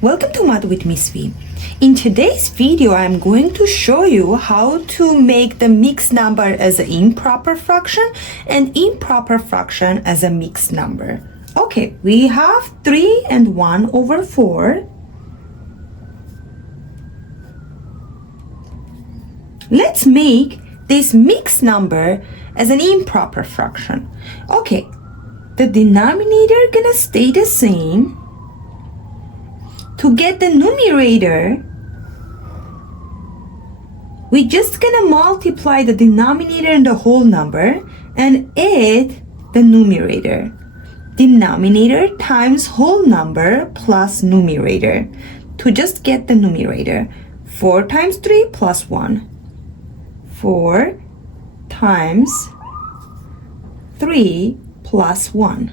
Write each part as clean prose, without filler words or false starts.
Welcome to Math with Miss V. In today's video, I'm going to show you how to make the mixed number as an improper fraction and improper fraction as a mixed number. Okay, we have 3 and 1 over 4. Let's make this mixed number as an improper fraction. Okay, the denominator gonna stay the same. To get the numerator, we just gonna multiply the denominator and the whole number and add the numerator. Denominator times whole number plus numerator to just get the numerator. 4 times 3 plus 1. 4 times 3 plus 1.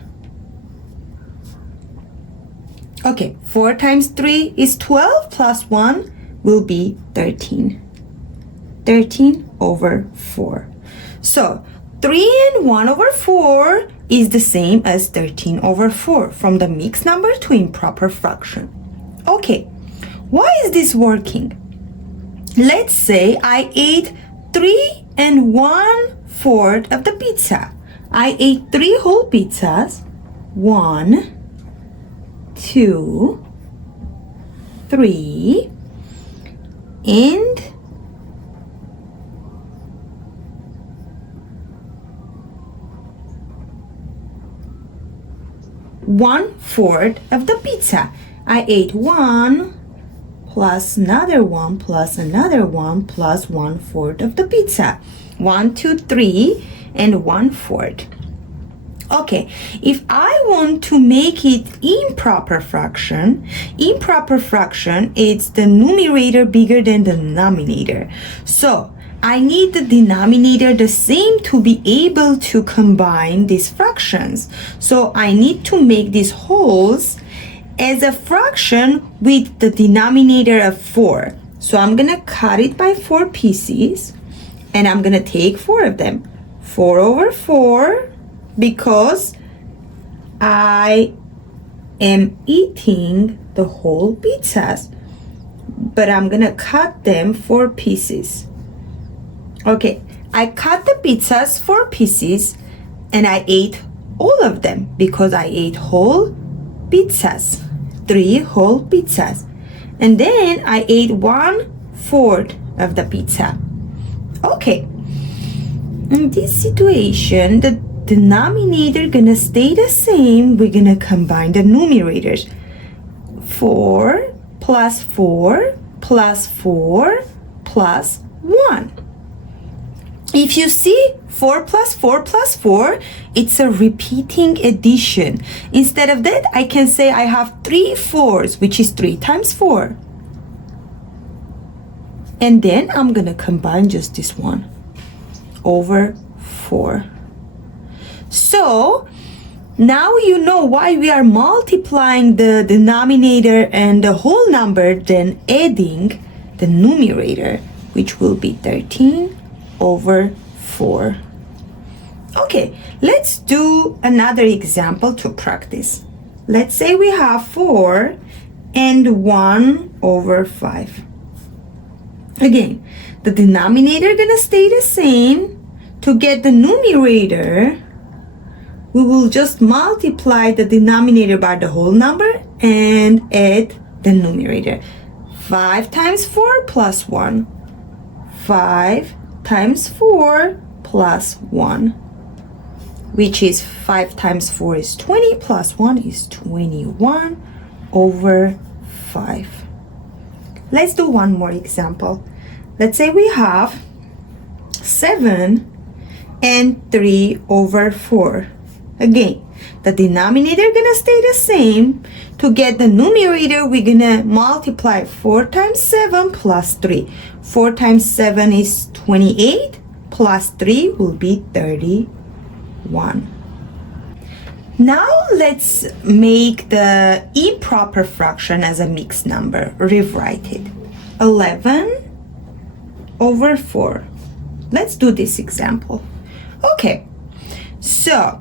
Okay, 4 times 3 is 12 plus 1 will be 13. 13 over 4. So 3 and 1 over 4 is the same as 13 over 4 from the mixed number to improper fraction. Okay, why is this working? Let's say I ate 3 and 1/4 of the pizza. I ate 3 whole pizzas. 1, 2, 3, and 1/4 of the pizza. I ate 1 plus another 1 plus another 1 plus 1/4 of the pizza. 1, 2, 3, and 1/4. Okay, if I want to make it improper fraction is the numerator bigger than the denominator. So I need the denominator the same to be able to combine these fractions. So I need to make these wholes as a fraction with the denominator of 4. So I'm gonna cut it by 4 pieces and I'm gonna take 4 of them. 4 over 4 because I am eating the whole pizzas, but I'm gonna cut them 4 pieces. Okay, I cut the pizzas 4 pieces and I ate all of them because I ate whole pizzas, 3 whole pizzas. And then I ate 1/4 of the pizza. Okay, in this situation, the denominator gonna stay the same. We're gonna combine the numerators. 4 plus 4 plus 4 plus 1. If you see 4 plus 4 plus 4, it's a repeating addition. Instead of that, I can say I have 3 4s, which is 3 times 4. And then I'm gonna combine just this one over 4. So now you know why we are multiplying the denominator and the whole number, then adding the numerator, which will be 13 over 4. Okay, let's do another example to practice. Let's say we have 4 and 1 over 5. Again, the denominator gonna stay the same. To get the numerator, we will just multiply the denominator by the whole number and add the numerator. 5 times 4 plus 1. 5 times 4 plus 1, which is 5 times 4 is 20 plus 1 is 21 over 5. Let's do one more example. Let's say we have 7 and 3 over 4. Again, the denominator gonna stay the same. To get the numerator, we're gonna multiply 4 times 7 plus 3. 4 times 7 is 28 plus 3 will be 31. Now let's make the improper fraction as a mixed number. Rewrite it. 11 over 4. Let's do this example. Okay, so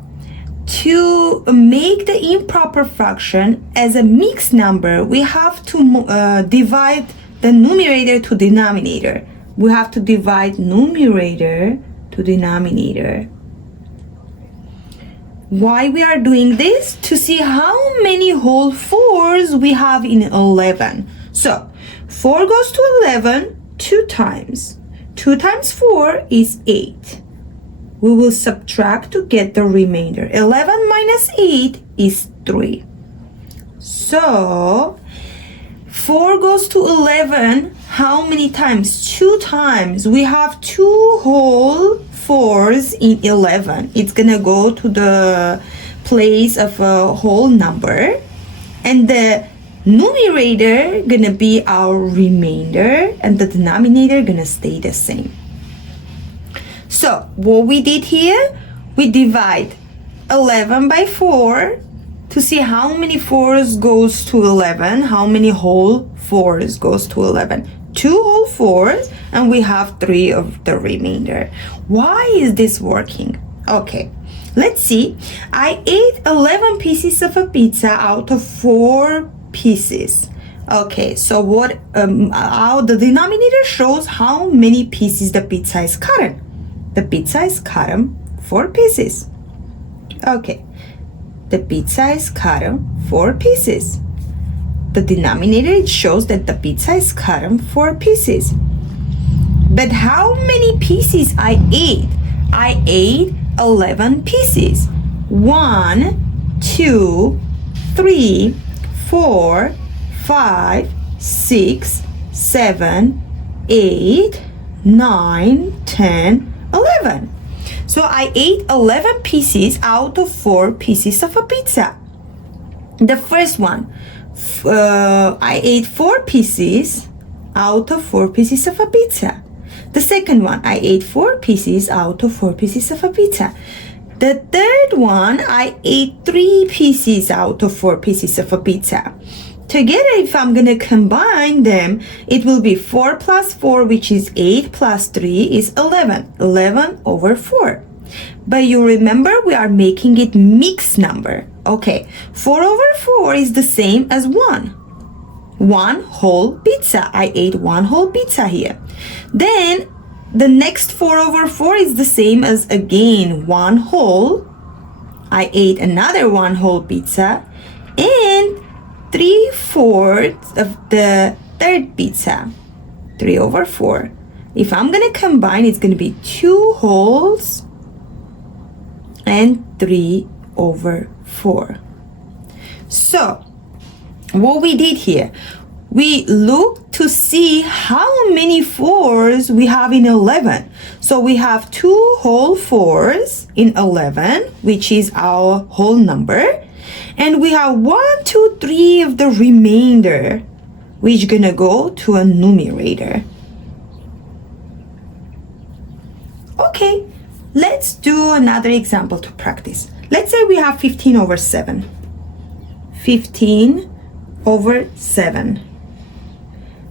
to make the improper fraction as a mixed number, we have to divide the numerator to denominator. We have to divide numerator to denominator. Why we are doing this? To see how many whole 4s we have in 11. So 4 goes to 11 2 times. 2 times 4 is 8. We will subtract to get the remainder. 11 minus 8 is 3. So 4 goes to 11. How many times? 2 times. We have 2 whole 4s in 11. It's gonna go to the place of a whole number, and the numerator gonna be our remainder, and the denominator gonna stay the same. So what we did here, we divide 11 by 4 to see how many 4s goes to 11, how many whole 4s goes to 11. 2 whole 4s, and we have 3 of the remainder. Why is this working? Okay, let's see. I ate 11 pieces of a pizza out of 4 pieces. Okay, so what how the denominator shows how many pieces the pizza is cut. The pizza is cut in 4 pieces. Okay, the pizza is cut in 4 pieces. The denominator, it shows that the pizza is cut in 4 pieces. But how many pieces I ate? I ate 11 pieces. 1, 2, 3, 4, 5, 6, 7, 8, 9, 10, 11. So I ate 11 pieces out of 4 pieces of a pizza. The first one, I ate 4 pieces out of 4 pieces of a pizza. The second one, I ate 4 pieces out of 4 pieces of a pizza. The third one, I ate 3 pieces out of 4 pieces of a pizza. Together, if I'm going to combine them, it will be 4 plus 4, which is 8, plus 3 is 11. 11 over 4. But you remember, we are making it mixed number. Okay, 4 over 4 is the same as 1. 1 whole pizza. I ate 1 whole pizza here. Then the next 4 over 4 is the same as, again, 1 whole. I ate another 1 whole pizza. And 3/4 of the third pizza. 3 over 4. If I'm going to combine, it's going to be 2 wholes and 3 over 4. So what we did here, we looked to see how many 4s we have in 11. So we have 2 whole 4s in 11, which is our whole number. And we have 1, 2, 3 of the remainder, which gonna go to a numerator. Okay, let's do another example to practice. Let's say we have 15 over 7. 15 over 7.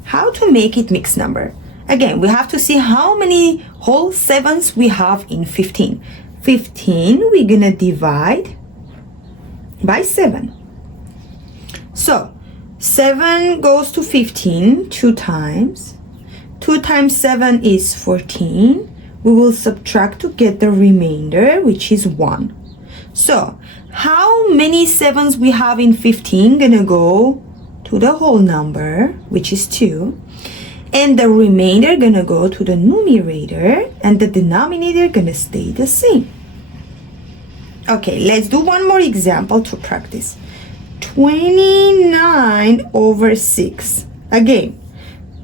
How to make it mixed number? Again, we have to see how many whole 7s we have in 15. 15, we're gonna divide by 7. So 7 goes to 15 2 times. 2 times 7 is 14. We will subtract to get the remainder, which is 1. So how many 7s we have in 15 gonna go to the whole number, which is 2, and the remainder gonna go to the numerator, and the denominator gonna stay the same. Okay, let's do one more example to practice. 29 over 6. Again,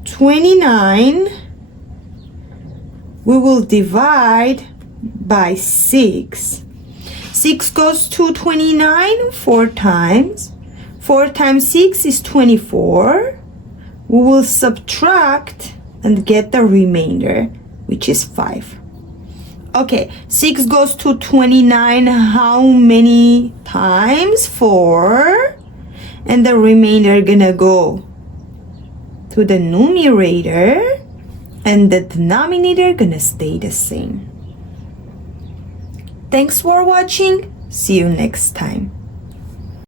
29, we will divide by 6. 6 goes to 29 4 times. 4 times 6 is 24. We will subtract and get the remainder, which is 5. Okay, 6 goes to 29 how many times? 4. And the remainder gonna go to the numerator, and the denominator gonna stay the same. Thanks for watching. See you next time.